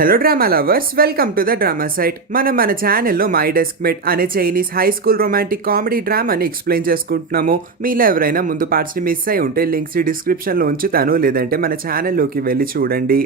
Hello drama lovers, welcome to the drama site. మనం మన ఛానల్లో మై డెస్క్ మేట్ అనే Chinese high school romantic comedy డ్రామాని explain చేసుకుంటున్నాము. మీలో ఎవరైనా ముందు పార్ట్స్ని మిస్ అయి ఉంటే లింక్స్ డిస్క్రిప్షన్లో ఉంచుతాను, లేదంటే మన ఛానల్లోకి వెళ్ళి చూడండి.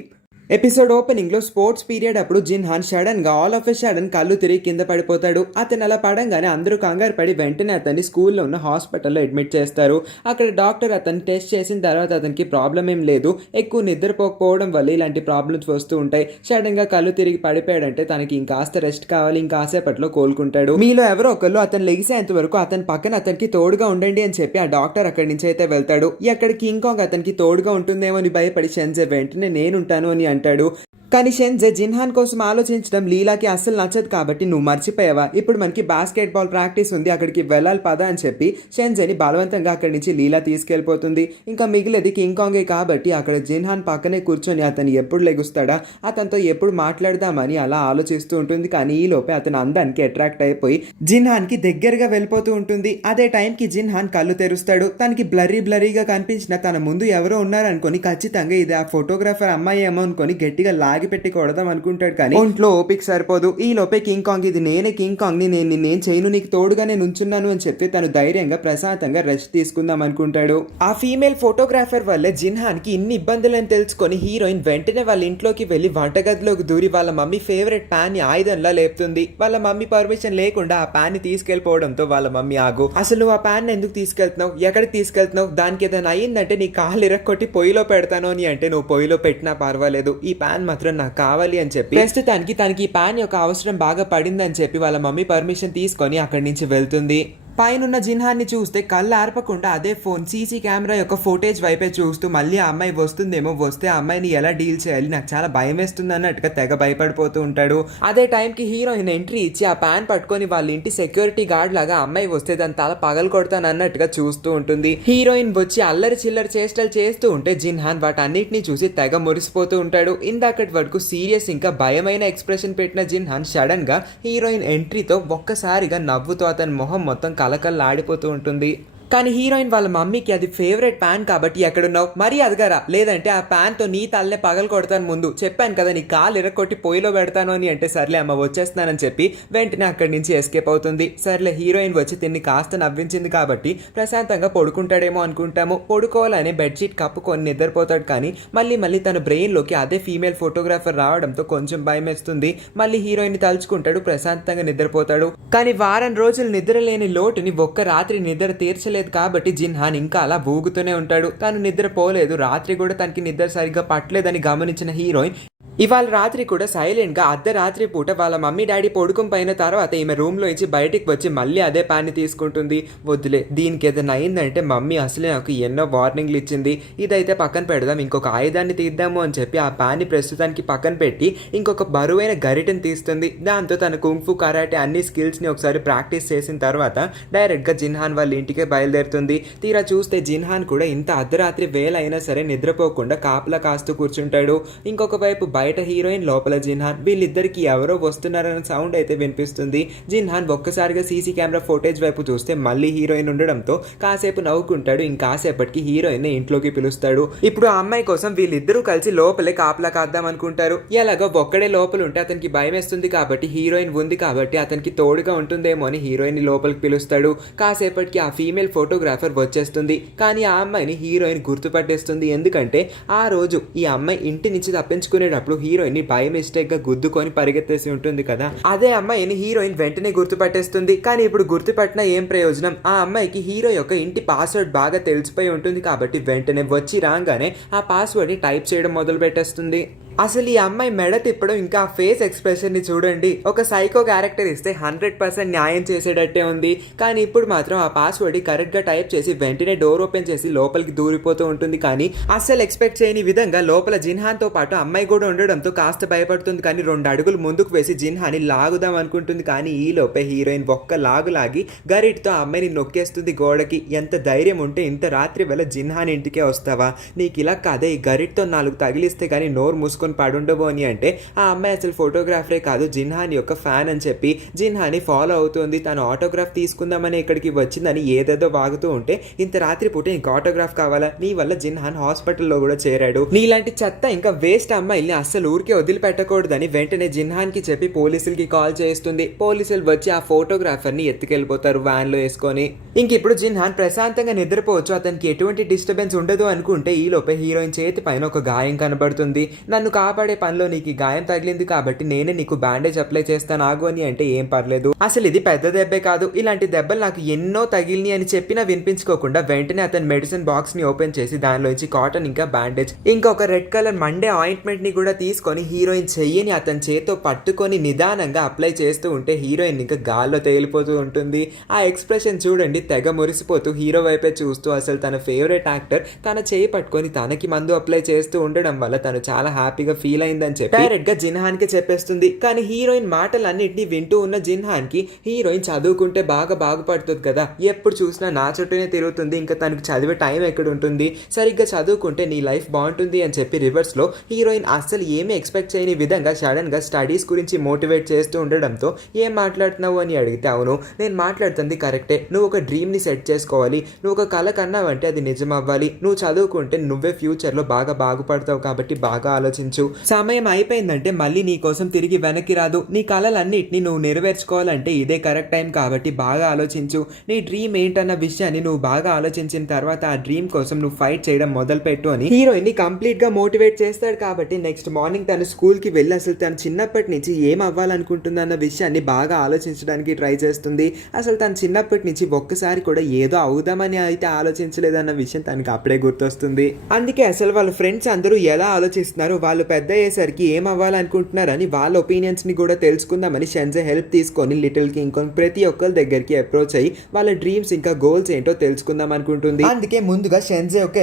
ఎపిసోడ్ ఓపెనింగ్ లో స్పోర్ట్స్ పీరియడ్ అప్పుడు జిన్ హాన్ సడన్ గా ఆల్ ఆఫ్ ఎ సడన్ కళ్ళు తిరిగి కింద పడిపోతాడు. అతను అలా పడంగానే అందరూ కంగారు పడి వెంటనే అతన్ని స్కూల్లో ఉన్న హాస్పిటల్లో అడ్మిట్ చేస్తారు. అక్కడ డాక్టర్ అతన్ని టెస్ట్ చేసిన తర్వాత అతనికి ప్రాబ్లం ఏం లేదు, ఎక్కువ నిద్రపోకపోవడం వల్ల ఇలాంటి ప్రాబ్లమ్స్ వస్తూ ఉంటాయి. సడన్ గా కళ్ళు తిరిగి పడిపోయాడంటే తనకి ఇంకాస్త రెస్ట్ కావాలి, ఇంకాసేపట్లో కోలుకుంటాడు. మీలో ఎవరో ఒకళ్ళు అతను లెగిసేంత వరకు అతని పక్కన అతనికి తోడుగా ఉండండి అని చెప్పి ఆ డాక్టర్ అక్కడి నుంచి అయితే వెళ్తాడు. ఎక్కడ కింగ్ కాంగ్ అతనికి తోడుగా ఉంటుందేమో అని భయపడి షెన్జే వెంటనే నేనుంటాను అని అంటాడు. కానీ షెన్జే జిన్హాన్ కోసం ఆలోచించడం లీలాకి అస్సలు నచ్చదు. కాబట్టి నువ్వు మర్చిపోయావా, ఇప్పుడు మనకి బాస్కెట్ బాల్ ప్రాక్టీస్ ఉంది, అక్కడికి వెళ్ళాలి పదా అని చెప్పి షెన్జేని బలవంతంగా అక్కడి నుంచి లీలా తీసుకెళ్లిపోతుంది. ఇంకా మిగిలేది కింగ్ కాంగే కాబట్టి అక్కడ జిన్హాన్ పక్కనే కూర్చొని అతను ఎప్పుడు లెగుస్తాడా, అతనితో ఎప్పుడు మాట్లాడదామని అలా ఆలోచిస్తూ ఉంటుంది. కానీ ఈ లోపే అతను అందానికి అట్రాక్ట్ అయిపోయి జిన్హాన్ కి దగ్గరగా వెళ్ళిపోతూ ఉంటుంది. అదే టైంకి జిన్హాన్ కళ్ళు తెరుస్తాడు. తనకి బ్లరీగా కనిపించిన తన ముందు ఎవరో ఉన్నారనుకొని ఖచ్చితంగా ఇది ఆ ఫోటోగ్రాఫర్ అమ్మాయి ఏమో అనుకొని గట్టిగా లాగి పెట్టి కొడదాం అనుకుంటాడు. కానీ ఒంట్లో ఓపిక సరిపోదు. ఈ లోపే కింగ్ కాంగ్ ఇది నేనే కింగ్ కాంగ్ ని, నేను చేయను, నీకు తోడుగా నేను ఉంచున్నాను అని చెప్పి తను ధైర్యంగా ప్రశాంతంగా రెస్ట్ తీసుకుందాం అనుకుంటాడు. ఆ ఫీమేల్ ఫోటోగ్రాఫర్ వల్ల జిన్హాన్ కి ఇన్ని ఇబ్బందులని తెలుసుకొని హీరోయిన్ వెంటనే వాళ్ళ ఇంట్లోకి వెళ్లి వంటగదిలోకి దూరి వాళ్ళ మమ్మీ ఫేవరెట్ ప్యాన్ ని ఆయుధంలా లేపుతుంది. వాళ్ళ మమ్మీ పర్మిషన్ లేకుండా ఆ ప్యాన్ ని తీసుకెళ్లిపోవడంతో వాళ్ళ మమ్మీ ఆగు, అసలు ఆ ప్యాన్ ఎందుకు తీసుకెళ్తున్నావు, ఎక్కడికి తీసుకెళ్తున్నావు, దానికి ఏదైనా అయ్యిందంటే నీ కాళ్ళు ఇరక్కొట్టి పొయ్యిలో పెడతాను అని అంటే నువ్వు పొయ్యిలో పెట్టినా పర్వాలేదు, ఈ ప్యాన్ మాత్రం నాకు కావాలి అని చెప్పి ప్రస్తుతానికి తనకి ఈ ప్యాన్ యొక్క అవసరం బాగా పడిందని చెప్పి వాళ్ళ మమ్మీ పర్మిషన్ తీసుకొని అక్కడి నుంచి వెళ్తుంది. పైనున్న జిన్హాన్ని చూస్తే కళ్ళు ఆర్పకుండా అదే ఫోన్ సీసీ కెమెరా యొక్క ఫోటేజ్ వైపే చూస్తూ మళ్ళీ ఆ అమ్మాయి వస్తుందేమో, వస్తే ఆ అమ్మాయిని ఎలా డీల్ చేయాలి, నాకు చాలా భయం వేస్తుంది అన్నట్టుగా తెగ భయపడిపోతూ ఉంటాడు. అదే టైంకి హీరోయిన్ ఎంట్రీ ఇచ్చి ఆ ప్యాన్ పట్టుకొని వాళ్ళ ఇంటి సెక్యూరిటీ గార్డ్ లాగా అమ్మాయి వస్తే దాని తల పగలు కొడతాను అన్నట్టుగా చూస్తూ ఉంటుంది. హీరోయిన్ వచ్చి అల్లరి చిల్లరి చేష్టలు చేస్తూ ఉంటే జిన్హాన్ వాటన్నిటిని చూసి తెగ మురిసిపోతూ ఉంటాడు. ఇందాకటి వరకు సీరియస్ ఇంకా భయమైన ఎక్స్ప్రెషన్ పెట్టిన జిన్హాన్ సడన్ గా హీరోయిన్ ఎంట్రీతో ఒక్కసారిగా నవ్వుతో అతని మొహం మొత్తం కలకల్లాడిపోతూ ఉంటుంది. కానీ హీరోయిన్ వాళ్ళ మమ్మీకి అది ఫేవరెట్ ప్యాన్ కాబట్టి ఎక్కడున్నావు, మరీ అదగరా, లేదంటే ఆ ప్యాన్ తో నీ తల్లే పగలు కొడతాను, ముందు చెప్పాను కదా నీ కాలు ఇరక్కొట్టి పొయ్యిలో పెడతాను అని అంటే సర్లే అమ్మ వచ్చేస్తున్నానని చెప్పి వెంటనే అక్కడి నుంచి ఎస్కేప్ అవుతుంది. సర్లే హీరోయిన్ వచ్చి తిన్ని కాస్త నవ్వించింది కాబట్టి ప్రశాంతంగా పడుకుంటాడేమో అనుకుంటాము. పడుకోవాలని బెడ్షీట్ కప్పుకొని నిద్రపోతాడు. కానీ మళ్ళీ తన బ్రెయిన్ లోకి అదే ఫీమేల్ ఫోటోగ్రాఫర్ రావడంతో కొంచెం భయం వేస్తుంది. మళ్ళీ హీరోయిన్ తలుచుకుంటాడు, ప్రశాంతంగా నిద్రపోతాడు. కానీ వారం రోజులు నిద్ర లేని లోటుని ఒక్క రాత్రి నిద్ర తీర్చలేదు కాబట్టి జిన్హాన్ ఇంకా అలా ఊగుతూనే ఉంటాడు. తను నిద్రపోలేదు, రాత్రి కూడా తనకి నిద్ర సరిగ్గా పట్టలేదని గమనించిన హీరోయిన్ ఇవాళ రాత్రి కూడా సైలెంట్ గా అర్ధరాత్రి పూట వాళ్ళ మమ్మీ డాడీ పడుకుని పోయిన తర్వాత ఈమె రూమ్ లో ఇచ్చి బయటికి వచ్చి మళ్ళీ అదే ప్యాన్ ని తీసుకుంటుంది. వద్దులే, దీనికి ఏదైనా అయిందంటే మమ్మీ అసలే నాకు ఎన్నో వార్నింగ్లు ఇచ్చింది, ఇదైతే పక్కన పెడదాం, ఇంకొక ఆయుధాన్ని తీద్దాము అని చెప్పి ఆ ప్యాన్ ని ప్రస్తుతానికి పక్కన పెట్టి ఇంకొక బరువైన గరిటెని తీస్తుంది. దాంతో తన కుంగ్ఫు కరాటే అన్ని స్కిల్స్ ని ఒకసారి ప్రాక్టీస్ చేసిన తర్వాత డైరెక్ట్ గా జిన్హాన్ వాళ్ళ ఇంటికే బయలుదేరుతుంది. తీరా చూస్తే జిన్హాన్ కూడా ఇంత అర్ధరాత్రి వేళ అయినా సరే నిద్రపోకుండా కాపలా కాస్తూ కూర్చుంటాడు. ఇంకొక వైపు బయట హీరోయిన్, లోపల జిన్హాన్, వీళ్ళిద్దరికి ఎవరో వస్తున్నారన్న సౌండ్ అయితే వినిపిస్తుంది. జిన్హాన్ ఒక్కసారిగా సీసీ కెమెరా ఫోటేజ్ వైపు చూస్తే మళ్ళీ హీరోయిన్ ఉండడంతో కాసేపు నవ్వుకుంటాడు. ఇంకాసేపటికి హీరోయిన్ ఇంట్లోకి పిలుస్తాడు. ఇప్పుడు ఆ అమ్మాయి కోసం వీళ్ళిద్దరూ కలిసి లోపలే కాపలా కాద్దాం అనుకుంటారు. ఎలాగో ఒక్కడే లోపల ఉంటే అతనికి భయం వేస్తుంది కాబట్టి హీరోయిన్ ఉంది కాబట్టి అతనికి తోడుగా ఉంటుందేమో అని హీరోయిన్ లోపలికి పిలుస్తాడు. కాసేపటికి ఆ ఫీమేల్ ఫోటోగ్రాఫర్ వచ్చేస్తుంది. కానీ ఆ అమ్మాయిని హీరోయిన్ గుర్తుపట్టేస్తుంది. ఎందుకంటే ఆ రోజు ఈ అమ్మాయి ఇంటి నుంచి తప్పించుకునేటప్పుడు హీరోయిన్ ని బై మిస్టేక్ గా గుద్దుకొని పరిగెత్తేసి ఉంటుంది కదా, అదే అమ్మాయిని హీరోయిన్ వెంటనే గుర్తుపట్టేస్తుంది. కానీ ఇప్పుడు గుర్తుపట్టిన ఏం ప్రయోజనం, ఆ అమ్మాయికి హీరో యొక్క ఇంటి పాస్వర్డ్ బాగా తెలిసిపోయి ఉంటుంది కాబట్టి వెంటనే వచ్చి రాగానే ఆ పాస్వర్డ్ ని టైప్ చేయడం మొదలు పెట్టేస్తుంది. అసలు ఈ అమ్మాయి మెడ తిప్పడం ఇంకా ఫేస్ ఎక్స్ప్రెషన్ ని చూడండి, ఒక సైకో క్యారెక్టర్ ఇస్తే 100% న్యాయం చేసేటట్టే ఉంది. కానీ ఇప్పుడు మాత్రం ఆ పాస్వర్డ్ కరెక్ట్ గా టైప్ చేసి వెంటనే డోర్ ఓపెన్ చేసి లోపలికి దూరిపోతూ ఉంటుంది. కానీ అస్సలు ఎక్స్పెక్ట్ చేయని విధంగా లోపల జిన్హాన్ తో పాటు అమ్మాయి కూడా ఉండడంతో కాస్త భయపడుతుంది. కానీ 2 అడుగులు ముందుకు వేసి జిన్హాని లాగుదాం అనుకుంటుంది. కానీ ఈ లోపే హీరోయిన్ ఒక్క లాగి గరిటితో ఆ అమ్మాయిని నొక్కేస్తుంది గోడకి. ఎంత ధైర్యం ఉంటే ఇంత రాత్రి వేళ జిన్హాన్ ఇంటికే వస్తావా, నీకు ఇలా కాదే ఈ గరిటితో 4 తగిలిస్తే కానీ నోరు మూసుకొని మూసుకొని పడుండవు అని అంటే ఆ అమ్మాయి అసలు ఫోటోగ్రాఫరే కాదు జిన్హాన్ యొక్క ఫ్యాన్ అని చెప్పి జిన్హాన్ని ఫాలో అవుతుంది. తను ఆటోగ్రాఫ్ తీసుకుందామని ఇక్కడికి వచ్చిందని ఏదేదో వాగుతూ ఉంటే ఇంత రాత్రిపూట నీకు ఆటోగ్రాఫ్ కావాలా, నీ వల్ల జిన్హాన్ హాస్పిటల్లో కూడా చేరాడు, నీలాంటి చెత్త ఇంకా వేస్ట్ అమ్మాయిల్ని అస్సలు ఊరికే వదిలిపెట్టకూడదని వెంటనే జిన్హాన్ కి చెప్పి పోలీసులకి కాల్ చేస్తుంది. పోలీసులు వచ్చి ఆ ఫోటోగ్రాఫర్ ని ఎత్తుకెళ్ళిపోతారు వ్యాన్ లో వేసుకొని. ఇంక ఇప్పుడు జిన్హాన్ ప్రశాంతంగా నిద్రపోవచ్చు, అతనికి ఎటువంటి డిస్టర్బెన్స్ ఉండదు అనుకుంటే ఈ లోపే హీరోయిన్ చేతి పైన ఒక గాయం కనబడుతుంది. నన్ను కాపాడే పనిలో నీకు గాయం తగిలింది కాబట్టి నేనే నీకు బ్యాండేజ్ అప్లై చేస్తాను ఆగు అని అంటే ఏం పర్లేదు, అసలు ఇది పెద్ద దెబ్బే కాదు, ఇలాంటి దెబ్బలు నాకు ఎన్నో తగిలిని అని చెప్పినా వినిపించుకోకుండా వెంటనే అతను మెడిసిన్ బాక్స్ ని ఓపెన్ చేసి దానిలోంచి కాటన్ ఇంకా బ్యాండేజ్ ఇంకొక రెడ్ కలర్ మండే ఆయింట్మెంట్ ని కూడా తీసుకొని హీరోయిన్ చెయ్యిని అతని చేతితో పట్టుకొని నిదానంగా అప్లై చేస్తూ ఉంటే హీరోయిన్ ఇంకా గాల్లో తేలిపోతూ ఉంటుంది. ఆ ఎక్స్ప్రెషన్ చూడండి, తెగ మురిసిపోతూ హీరో వైపే చూస్తూ అసలు తన ఫేవరెట్ యాక్టర్ తన చేయి పట్టుకొని తనకి మందు అప్లై చేస్తూ ఉండడం వల్ల తను చాలా హ్యాపీగా ఫీల్ అయిందని చెప్పి డైరెక్ట్ గా జిన్హాన్ కి చెప్పేస్తుంది. కానీ హీరోయిన్ మాటలన్నింటినీ వింటూ ఉన్న జిన్హాన్ కి హీరోయిన్ చదువుకుంటే బాగా బాగుపడుతుంది కదా, ఎప్పుడు చూసినా నా చుట్టూనే తిరుగుతుంది, ఇంకా తనకు చదివే టైం ఎక్కడ ఉంటుంది, సరిగ్గా చదువుకుంటే నీ లైఫ్ బాగుంటుంది అని చెప్పి రివర్స్ లో హీరోయిన్ అస్సలు ఏమీ ఎక్స్పెక్ట్ చేయని విధంగా సడన్ గా స్టడీస్ గురించి మోటివేట్ చేస్తూ ఉండడంతో ఏం మాట్లాడుతున్నావు అని అడిగితే అవును నేను మాట్లాడుతుంది కరెక్టే, నువ్వు ఒక డ్రీమ్ ని సెట్ చేసుకోవాలి, నువ్వు ఒక కళ కన్నావంటే అది నిజం అవ్వాలి, నువ్వు చదువుకుంటే నువ్వే ఫ్యూచర్ లో బాగా బాగుపడతావు కాబట్టి బాగా ఆలోచించు, సమయం అయిపోయిందంటే మళ్ళీ నీ కోసం తిరిగి వెనక్కి రాదు, నీ కళలన్నిటిని నువ్వు నెరవేర్చుకోవాలంటే ఇదే కరెక్ట్ టైం కాబట్టి బాగా ఆలోచించు, నీ డ్రీమ్ ఏంటన్న విషయాన్ని నువ్వు బాగా ఆలోచించిన తర్వాత ఆ డ్రీమ్ కోసం నువ్వు ఫైట్ చేయడం మొదలుపెట్టు అని హీరోయిన్ ని కంప్లీట్ గా మోటివేట్ చేస్తాడు. కాబట్టి నెక్స్ట్ మార్నింగ్ తను స్కూల్ కి వెళ్ళి అసలు తను చిన్నప్పటి నుంచి ఏం అవ్వాలనుకుంటుందన్న విషయాన్ని బాగా ఆలోచించడానికి ట్రై చేస్తుంది. అసలు తను చిన్నప్పటి నుంచి ఒక్కసారి కూడా ఏదో అవుదామని అయితే ఆలోచించలేదన్న విషయం తనకి అప్పుడే గుర్తొస్తుంది. అందుకే అసలు వాళ్ళ ఫ్రెండ్స్ అందరూ ఎలా ఆలోచిస్తున్నారు, వాళ్ళు పెద్ద అయ్యేసరికి ఏం అవ్వాలనుకుంటున్నారని వాళ్ళ ఒపీనియన్స్ ని కూడా తెలుసుకుందామని షెన్జే హెల్ప్ తీసుకొని లిటిల్ కింగ్ కాంగ్ ప్రతి ఒక్కరి దగ్గరికి అప్రోచ్ అయ్యి వాళ్ళ డ్రీమ్స్ ఇంకా గోల్స్ ఏంటో తెలుసుకుందాం అనుకుంటుంది. అందుకే ముందుగా షెన్జే యొక్క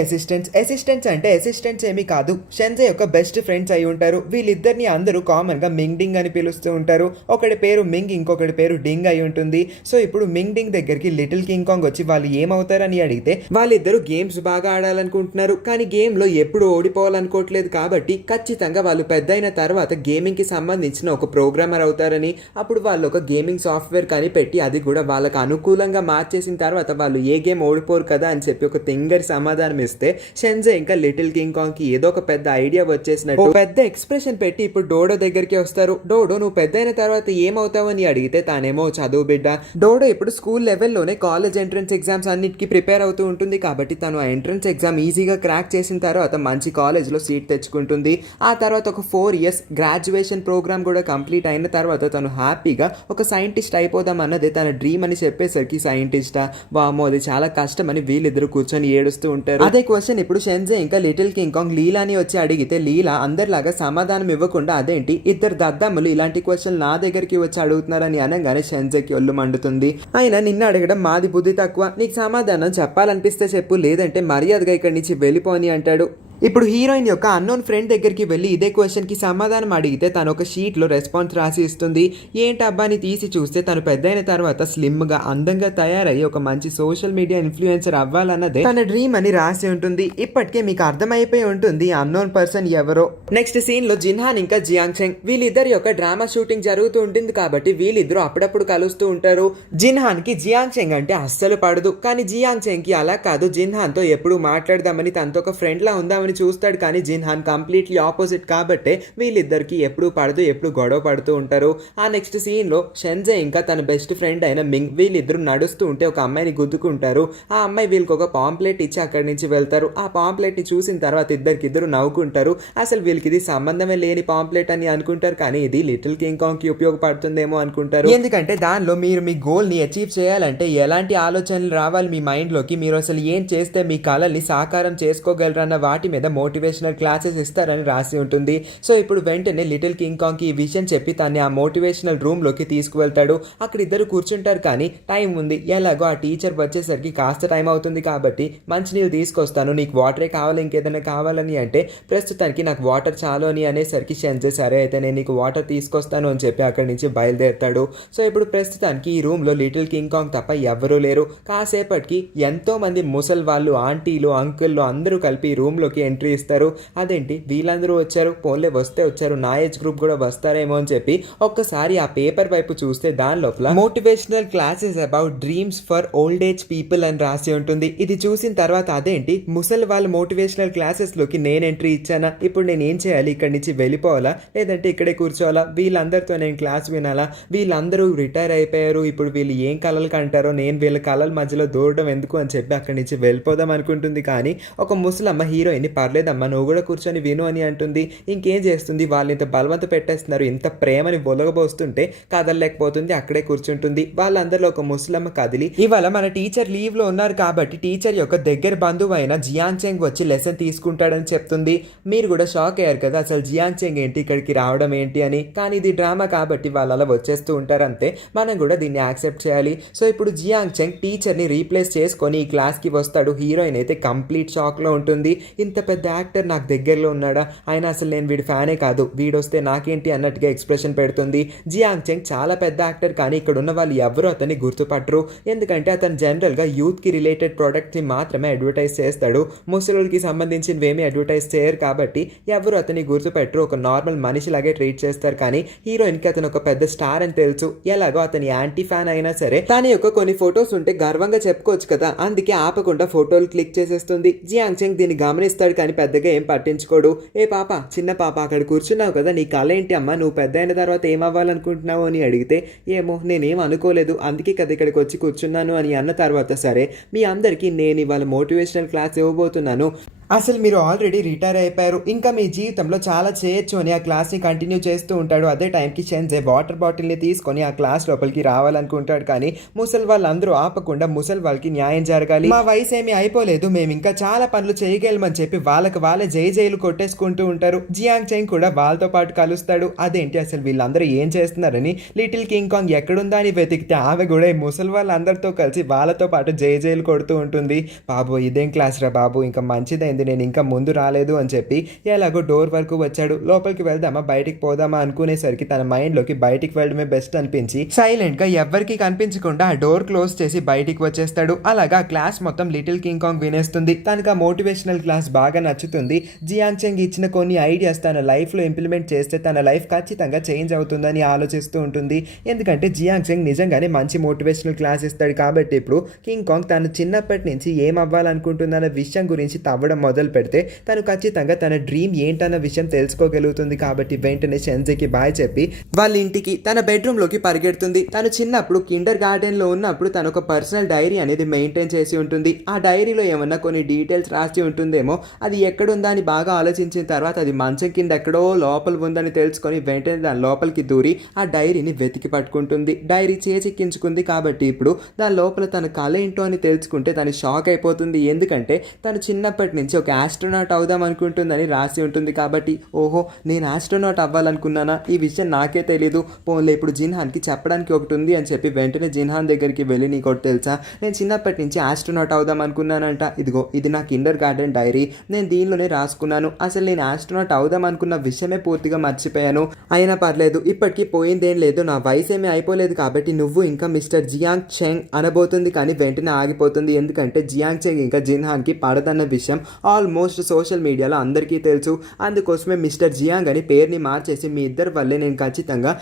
అసిస్టెంట్స్ అంటే అసిస్టెంట్స్ ఏమీ కాదు, షెన్జే యొక్క బెస్ట్ ఫ్రెండ్స్ అయి ఉంటారు. వీళ్ళిద్దరిని అందరూ కామన్ గా మింగ్ డింగ్ అని పిలుస్తూ ఉంటారు. ఒకటి పేరు మింగ్, ఇంకొకటి పేరు డింగ్ అయి ఉంటుంది. సో ఇప్పుడు మింగ్ డింగ్ దగ్గరికి లిటిల్ కింగ్ కాంగ్ వచ్చి వాళ్ళు ఏమవుతారని అడిగితే వాళ్ళిద్దరు గేమ్స్ బాగా ఆడాలనుకుంటున్నారు, కానీ గేమ్ లో ఎప్పుడు ఓడిపోవాలనుకోవట్లేదు కాబట్టి ఖచ్చితంగా వాళ్ళు పెద్ద అయిన తర్వాత గేమింగ్ కి సంబంధించిన ఒక ప్రోగ్రామర్ అవుతారని, అప్పుడు వాళ్ళు ఒక గేమింగ్ సాఫ్ట్వేర్ కనిపెట్టి అది కూడా వాళ్ళకి అనుకూలంగా మార్చేసిన తర్వాత వాళ్ళు ఏ గేమ్ ఓడిపోరు కదా అని చెప్పి ఒక తింగరి సమాధానం ఇస్తే షెన్జే ఇంకా లిటిల్ కింగ్ కాంగ్ కి ఏదో ఒక పెద్ద ఐడియా వచ్చేసినట్టు పెద్ద ఎక్స్ప్రెషన్ పెట్టి ఇప్పుడు డోడో దగ్గరికి వస్తారు. డోడో నువ్వు పెద్ద అయిన తర్వాత ఏమవుతావని అడిగితే తానేమో చదువు బిడ్డ. డోడో ఇప్పుడు స్కూల్ లెవెల్లోనే కాలేజ్ ఎంట్రన్స్ ఎగ్జామ్స్ అన్నిటికీ ప్రిపేర్ అవుతూ ఉంటుంది కాబట్టి తను ఆ ఎంట్రన్స్ ఎగ్జామ్ ఈజీగా క్రాక్ చేసిన తర్వాత మంచి కాలేజ్లో సీట్ తెచ్చుకుంటుంది. ఆ తర్వాత ఒక 4 years గ్రాడ్యుయేషన్ ప్రోగ్రామ్ కూడా కంప్లీట్ అయిన తర్వాత తను హ్యాపీగా ఒక సైంటిస్ట్ అయిపోదాం అన్నది తన డ్రీమ్ అని చెప్పేసరికి సైంటిస్టా వామో అది చాలా కష్టం అని వీళ్ళిద్దరు కూర్చొని ఏడుస్తూ ఉంటారు. అదే క్వశ్చన్ ఇప్పుడు షెన్జే ఇంకా లిటిల్ కింగ్ కాంగ్ లీలాని వచ్చి అడిగితే లీలా అందరిలాగా సమాధానం ఇవ్వకుండా అదేంటి ఇద్దరు దద్దమ్మలు ఇలాంటి క్వశ్చన్ నా దగ్గరికి వచ్చి అడుగుతున్నారని అనగానే షెన్జేకి ఒళ్ళు మండుతుంది. అయినా నిన్ను అడగడం మాది బుద్ధి తక్కువ, నీకు సమాధానం చెప్పాలనిపిస్తే చెప్పు, లేదంటే మర్యాదగా ఇక్కడి నుంచి వెళ్ళిపోని అంటాడు. ఇప్పుడు హీరోయిన్ యొక్క అన్నోన్ ఫ్రెండ్ దగ్గరికి వెళ్ళి ఇదే క్వశ్చన్కి సమాధానం అడిగితే తను ఒక షీట్లో రెస్పాన్స్ రాసి ఇస్తుంది. ఏంటి అబ్బాని తీసి చూస్తే తను పెద్దయిన తర్వాత స్లిమ్గా అందంగా తయారయ్యి ఒక మంచి సోషల్ మీడియా ఇన్ఫ్లుయెన్సర్ అవ్వాలన్నదే తన డ్రీమ్ అని రాసి ఉంటుంది. ఇప్పటికే మీకు అర్థమైపోయి ఉంటుంది అన్నోన్ పర్సన్ ఎవరో. నెక్స్ట్ సీన్ లో జిన్హాన్ ఇంకా జియాంగ్ చెంగ్ వీళ్ళిద్దరి యొక్క డ్రామా షూటింగ్ జరుగుతూ ఉంటుంది కాబట్టి వీళ్ళిద్దరూ అప్పుడప్పుడు కలుస్తూ ఉంటారు. జిన్హాన్ కి జియాంగ్ చెంగ్ అంటే అస్సలు పడదు, కానీ జియాంగ్ చెంగ్ కి అలా కాదు, జిన్హాన్ తో ఎప్పుడు మాట్లాడదామని తనతో ఒక ఫ్రెండ్ లా ఉందామని చూస్తాడు. కానీ జిన్హాన్ కంప్లీట్లీ ఆపోజిట్ కాబట్టి వీళ్ళిద్దరికి ఎప్పుడు పడదు, ఎప్పుడు గొడవ పడుతూ ఉంటారు. ఆ నెక్స్ట్ సీన్ లో షెన్జే ఇంకా తన బెస్ట్ ఫ్రెండ్ అయిన మింగ్ వీళ్ళిద్దరు నడుస్తూ ఉంటే ఒక అమ్మాయిని గుద్దుకుంటారు. ఆ అమ్మాయి వీళ్ళకి ఒక పాంప్లెట్ ఇచ్చి అక్కడి నుంచి వెళ్తారు. ఆ పాంప్లెట్ ని చూసిన తర్వాత ఇద్దరు నవ్వుకుంటారు. అసలు వీళ్ళకి ఇది సంబంధమే లేని పాంప్లెట్ అని అనుకుంటారు, కానీ ఇది లిటిల్ కింగ్ కాంగ్ కి ఉపయోగపడుతుందేమో అనుకుంటారు. ఎందుకంటే దానిలో మీరు మీ గోల్ ని అచీవ్ చేయాలంటే ఎలాంటి ఆలోచనలు రావాలి మీ మైండ్ లోకి, మీరు అసలు ఏం చేస్తే మీ కళల్ని సాకారం చేసుకోగలరన్న వాటి మీద మోటివేషనల్ క్లాసెస్ ఇస్తారని రాసి ఉంటుంది. సో ఇప్పుడు వెంటనే లిటిల్ కింగ్ కాంగ్ కి ఈ విషయం చెప్పి తన్ని ఆ మోటివేషనల్ రూమ్ లోకి తీసుకువెళ్తాడు. అక్కడ ఇద్దరు కూర్చుంటారు, కానీ టైం ఉంది, ఎలాగో ఆ టీచర్ వచ్చేసరికి కాస్త టైం అవుతుంది కాబట్టి మంచినీళ్ళు తీసుకొస్తాను, నీకు వాటరే కావాలి ఇంకేదైనా కావాలని అంటే ప్రస్తుతానికి నాకు వాటర్ చాలు అని అనేసరికి షెన్జే సరే అయితే నేను నీకు వాటర్ తీసుకొస్తాను అని చెప్పి అక్కడి నుంచి బయలుదేరుతాడు. సో ఇప్పుడు ప్రస్తుతానికి ఈ రూమ్ లో లిటిల్ కింగ్ కాంగ్ తప్ప ఎవ్వరూ లేరు. కాసేపటికి ఎంతో మంది ముసలి వాళ్ళు, ఆంటీలు, అంకుళ్ళు అందరూ కలిపి రూమ్ లోకి ఎంట్రీ ఇస్తారు. అదేంటి వీళ్ళందరూ వచ్చారు, పోన్లే వస్తే వచ్చారు, నా ఏజ్ గ్రూప్ కూడా వస్తారేమో అని చెప్పి ఒక్కసారి ఆ పేపర్ వైపు చూస్తే దాని లోపల motivational classes about dreams for old age people అని రాసి ఉంటుంది. ఇది చూసిన తర్వాత అదేంటి ముసలి వాళ్ళ మోటివేషనల్ క్లాసెస్ లోకి నేను ఎంట్రీ ఇచ్చానా, ఇప్పుడు నేను ఏం చేయాలి, ఇక్కడి నుంచి వెళ్ళిపోవాలా లేదంటే ఇక్కడే కూర్చోవాలా, వీళ్ళందరితో నేను క్లాస్ వినాలా, వీళ్ళందరూ రిటైర్ అయిపోయారు, ఇప్పుడు వీళ్ళు ఏం కలలు కంటారో, నేను వీళ్ళ కళల మధ్యలో దూరడం ఎందుకు అని చెప్పి అక్కడి నుంచి వెళ్ళిపోదాం అనుకుంటుంది. కానీ ఒక ముసలమ్మ హీరోయిన్ పర్లేదమ్మా నువ్వు కూడా కూర్చొని విను అని అంటుంది. ఇంకేం చేస్తుంది, వాళ్ళు ఇంత బలవంత పెట్టేస్తున్నారు, ఇంత ప్రేమని బొలగబోస్తుంటే కదలలేకపోతుంది, అక్కడే కూర్చుంటుంది. వాళ్ళందరిలో ఒక ముసలమ్మ కదిలి ఇవాళ మన టీచర్ లీవ్ లో ఉన్నారు కాబట్టి టీచర్ యొక్క దగ్గర బంధువు అయిన జియాంగ్ చెంగ్ వచ్చి లెసన్ తీసుకుంటాడని చెప్తుంది. మీరు కూడా షాక్ అయ్యారు కదా, అసలు జియాంగ్ చెంగ్ ఏంటి ఇక్కడికి రావడం ఏంటి అని. కానీ ఇది డ్రామా కాబట్టి వాళ్ళు అలా వచ్చేస్తూ ఉంటారు అంతే, మనం కూడా దీన్ని యాక్సెప్ట్ చేయాలి. సో ఇప్పుడు జియాంగ్ చెంగ్ టీచర్ని రీప్లేస్ చేసుకొని ఈ క్లాస్కి వస్తాడు. హీరోయిన్ అయితే కంప్లీట్ షాక్లో ఉంటుంది. ఇంత పెద్ద యాక్టర్ నాకు దగ్గరలో ఉన్నాడా, ఆయన అసలు నేను వీడి ఫ్యానే కాదు, వీడొస్తే నాకేంటి అన్నట్టుగా ఎక్స్ప్రెషన్ పెడుతుంది. జియాంగ్ చెంగ్ చాలా పెద్ద యాక్టర్, కానీ ఇక్కడ ఉన్న వాళ్ళు ఎవరు అతన్ని గుర్తుపట్టరు. ఎందుకంటే అతను జనరల్గా యూత్కి రిలేటెడ్ ప్రోడక్ట్స్ని మాత్రమే అడ్వర్టైజ్ చేస్తాడు, ముసలికి సంబంధించినవి ఏమీ అడ్వర్టైజ్ చేయరు కాబట్టి ఎవరు అతన్ని గుర్తుపెట్టరు, ఒక నార్మల్ మనిషిలాగే ట్రీట్ చేస్తారు. కానీ హీరోయిన్కి అతను ఒక పెద్ద స్టార్ అని తెలుసు. ఎలాగో అతని యాంటీ ఫ్యాన్ అయినా సరే తన యొక్క కొన్ని ఫొటోస్ ఉంటే గర్వంగా చెప్పుకోవచ్చు కదా, అందుకే ఆపకుండా ఫోటోలు క్లిక్ చేసేస్తుంది. జియాంగ్ చెంగ్ దీన్ని గమనిస్తాడు కానీ పెద్దగా ఏం పట్టించుకోడు. ఏ పాప, చిన్న పాప అక్కడ కూర్చున్నావు కదా, నీ కళ ఏంటి అమ్మా, నువ్వు పెద్ద అయిన తర్వాత ఏమవ్వాలనుకుంటున్నావు అని అడిగితే ఏమో నేనేం అనుకోలేదు, అందుకే కదా ఇక్కడికి వచ్చి కూర్చున్నాను అని అన్న తర్వాత సరే మీ అందరికీ నేను ఇవాళ మోటివేషనల్ క్లాస్ ఇవ్వబోతున్నాను, అసలు మీరు ఆల్రెడీ రిటైర్ అయిపోయారు, ఇంకా మీ జీవితంలో చాలా చేయొచ్చు అని ఆ క్లాస్ని కంటిన్యూ చేస్తూ ఉంటాడు. అదే టైంకి షెన్జే వాటర్ బాటిల్ని తీసుకొని ఆ క్లాస్ లోపలికి రావాలనుకుంటాడు. కానీ ముసలి వాళ్ళందరూ ఆపకుండా ముసలి వాళ్ళకి న్యాయం జరగాలి, మా వయసు ఏమీ అయిపోలేదు, మేము ఇంకా చాలా పనులు చేయగలమని చెప్పి వాళ్ళకి వాళ్ళే జైలు కొట్టేసుకుంటూ ఉంటారు. జియాంగ్ చెంగ్ కూడా వాళ్ళతో పాటు కలుస్తాడు. అదేంటి అసలు వీళ్ళందరూ ఏం చేస్తున్నారని లిటిల్ కింగ్ కాంగ్ ఎక్కడుందా అని వెతికితే ఆమె కూడా ఈ ముసలి వాళ్ళందరితో కలిసి వాళ్ళతో పాటు జైలు కొడుతూ ఉంటుంది. బాబు ఇదేం క్లాస్ రా బాబు, ఇంకా మంచిదైంది నేను ఇంకా ముందు రాలేదు అని చెప్పి ఎలాగో డోర్ వరకు వచ్చాడు. లోపలికి వెళ్దామా బయటికి పోదామా అనుకునేసరికి తన మైండ్లోకి బయటికి వెళ్ళడమే బెస్ట్ అనిపించి సైలెంట్గా ఎవ్వరికి కనిపించకుండా ఆ డోర్ క్లోజ్ చేసి బయటికి వచ్చేస్తాడు. అలాగా క్లాస్ మొత్తం లిటిల్ కింగ్ కాంగ్ వినేస్తుంది. తనకు ఆ మోటివేషనల్ క్లాస్ బాగా నచ్చుతుంది. జియాంగ్ చెంగ్ ఇచ్చిన కొన్ని ఐడియాస్ తన లైఫ్లో ఇంప్లిమెంట్ చేస్తే తన లైఫ్ ఖచ్చితంగా చేంజ్ అవుతుందని ఆలోచిస్తూ ఉంటుంది. ఎందుకంటే జియాంగ్ చెంగ్ నిజంగానే మంచి మోటివేషనల్ క్లాస్ ఇస్తాడు కాబట్టి ఇప్పుడు కింగ్ కాంగ్ తను చిన్నప్పటి నుంచి ఏం అవ్వాలనుకుంటుందన్న విషయం గురించి తవ్వడం మొదలు పెడితే తను ఖచ్చితంగా తన డ్రీమ్ ఏంటన్న విషయం తెలుసుకోగలుగుతుంది. కాబట్టి వెంటనే షెన్జీకి బాయ్ చెప్పి వాళ్ళ ఇంటికి తన బెడ్రూమ్లోకి పరిగెడుతుంది. తను చిన్నప్పుడు కిండర్ గార్డెన్లో ఉన్నప్పుడు తను ఒక పర్సనల్ డైరీ అనేది మెయింటైన్ చేసి ఉంటుంది. ఆ డైరీలో ఏమన్నా కొన్ని డీటెయిల్స్ రాసి ఉంటుందేమో, అది ఎక్కడుందా అని బాగా ఆలోచించిన తర్వాత అది మంచం కింద ఎక్కడో లోపల ఉందని తెలుసుకొని వెంటనే దాని లోపలికి దూరి ఆ డైరీని వెతికి పట్టుకుంటుంది. డైరీ చేజిక్కించుకుంది కాబట్టి ఇప్పుడు దాని లోపల తన కళ ఏంటో అని తెలుసుకుంటే తను షాక్ అయిపోతుంది. ఎందుకంటే తను చిన్నప్పటి నుంచి ఒక ఆస్ట్రోనాట్ అవుదాం అనుకుంటుందని రాసి ఉంటుంది. కాబట్టి ఓహో నేను ఆస్ట్రోనాట్ అవ్వాలనుకున్నానా, ఈ విషయం నాకే తెలీదు, పోన్లే ఇప్పుడు జిన్హాన్కి చెప్పడానికి ఒకటి ఉంది అని చెప్పి వెంటనే జిన్హాన్ దగ్గరికి వెళ్ళి నీకోటి తెలుసా, నేను చిన్నప్పటి నుంచి ఆస్ట్రోనాట్ అవుదాం అనుకున్నానంట, ఇదిగో ఇది నా కిండర్ గార్డెన్ డైరీ, నేను దీనిలోనే రాసుకున్నాను, అసలు నేను ఆస్ట్రోనాట్ అవుదాం అనుకున్న విషయమే పూర్తిగా మర్చిపోయాను, అయినా పర్లేదు ఇప్పటికీ పోయిందేం లేదు, నా వయసు ఏమీ అయిపోలేదు కాబట్టి నువ్వు ఇంకా మిస్టర్ జియాంగ్ చెంగ్ అనబోతుంది. కానీ వెంటనే ఆగిపోతుంది. ఎందుకంటే జియాంగ్ చెంగ్ ఇంకా జిన్హాన్కి పడదన్న విషయం ఆల్మోస్ట్ సోషల్ మీడియాలో అందరికీ తెలుసు. అందుకోసమే మిస్టర్ జియాంగ్ అని పేరుని మార్చేసి మీ ఇద్దరి వల్లే నేను ఖచ్చితంగా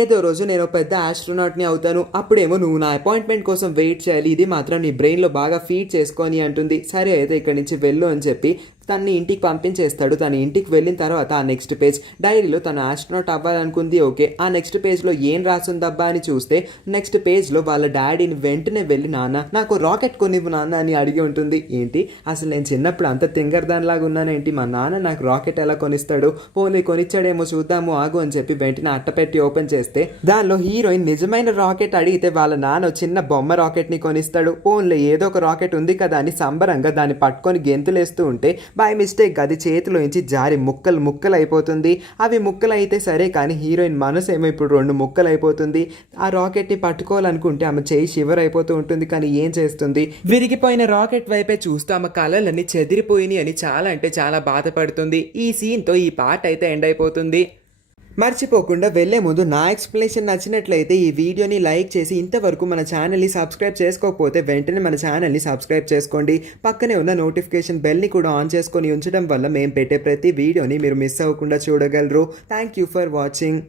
ఏదో రోజు నేను పెద్ద ఆస్ట్రోనాట్ని అవుతాను, అప్పుడేమో నువ్వు నా అపాయింట్మెంట్ కోసం వెయిట్ చేయాలి, ఇది మాత్రం నీ బ్రెయిన్లో బాగా ఫీడ్ చేసుకొని అంటుంది. సరే అయితే ఇక్కడి నుంచి వెళ్ళు అని చెప్పి తన్ని ఇంటికి పంపించేస్తాడు. తన ఇంటికి వెళ్ళిన తర్వాత ఆ నెక్స్ట్ పేజ్ డైరీలో తను ఆస్ట్రోనాట్ అవ్వాలనుకుంది. ఓకే, ఆ నెక్స్ట్ పేజ్లో ఏం రాసుందబ్బా అని చూస్తే నెక్స్ట్ పేజ్లో వాళ్ళ డాడీని వెంటనే వెళ్ళి నాన్న నాకు రాకెట్ కొనివ్వు నాన్న అని అడిగి ఉంటుంది. ఏంటి అసలు నేను చిన్నప్పుడు అంత తింగర్దానిలాగా ఉన్నానేంటి, మా నాన్న నాకు రాకెట్ ఎలా కొనిస్తాడు, పోలే కొనిచ్చాడేమో చూద్దాము ఆగు అని చెప్పి వెంటనే అట్టపెట్టి ఓపెన్ చేస్తే దానిలో హీరోయిన్ నిజమైన రాకెట్ అడిగితే వాళ్ళ నాన్న చిన్న బొమ్మ రాకెట్ని కొనిస్తాడు. పోన్లే ఏదో ఒక రాకెట్ ఉంది కదా అని సంబరంగా దాన్ని పట్టుకొని గెంతులేస్తూ ఉంటే బై మిస్టేక్ అది చేతిలోంచి జారి ముక్కలు అయిపోతుంది. అవి ముక్కలు అయితే సరే కానీ హీరోయిన్ మనసు ఏమో ఇప్పుడు 2 ముక్కలు అయిపోతుంది. ఆ రాకెట్ని పట్టుకోవాలనుకుంటే ఆమె చేయి షివర్ అయిపోతూ ఉంటుంది. కానీ ఏం చేస్తుంది, విరిగిపోయిన రాకెట్ వైపే చూస్తూ ఆమె కళలన్నీ చెదిరిపోయినాయి అని చాలా అంటే చాలా బాధపడుతుంది. ఈ సీన్తో ఈ పార్ట్ అయితే ఎండ్ అయిపోతుంది. మర్చిపోకుండా వెళ్ళే ముందు నా ఎక్స్ప్లెనేషన్ నచ్చినట్లయితే ఈ వీడియోని లైక్ చేసి ఇంతవరకు మన ఛానల్ని సబ్స్క్రైబ్ చేసుకోకపోతే వెంటనే మన ఛానల్ని సబ్స్క్రైబ్ చేసుకోండి. పక్కనే ఉన్న నోటిఫికేషన్ బెల్ని కూడా ఆన్ చేసుకొని ఉంచడం వల్ల మేము పెట్టే ప్రతి వీడియోని మీరు మిస్ అవ్వకుండా చూడగలరు. Thank you for watching.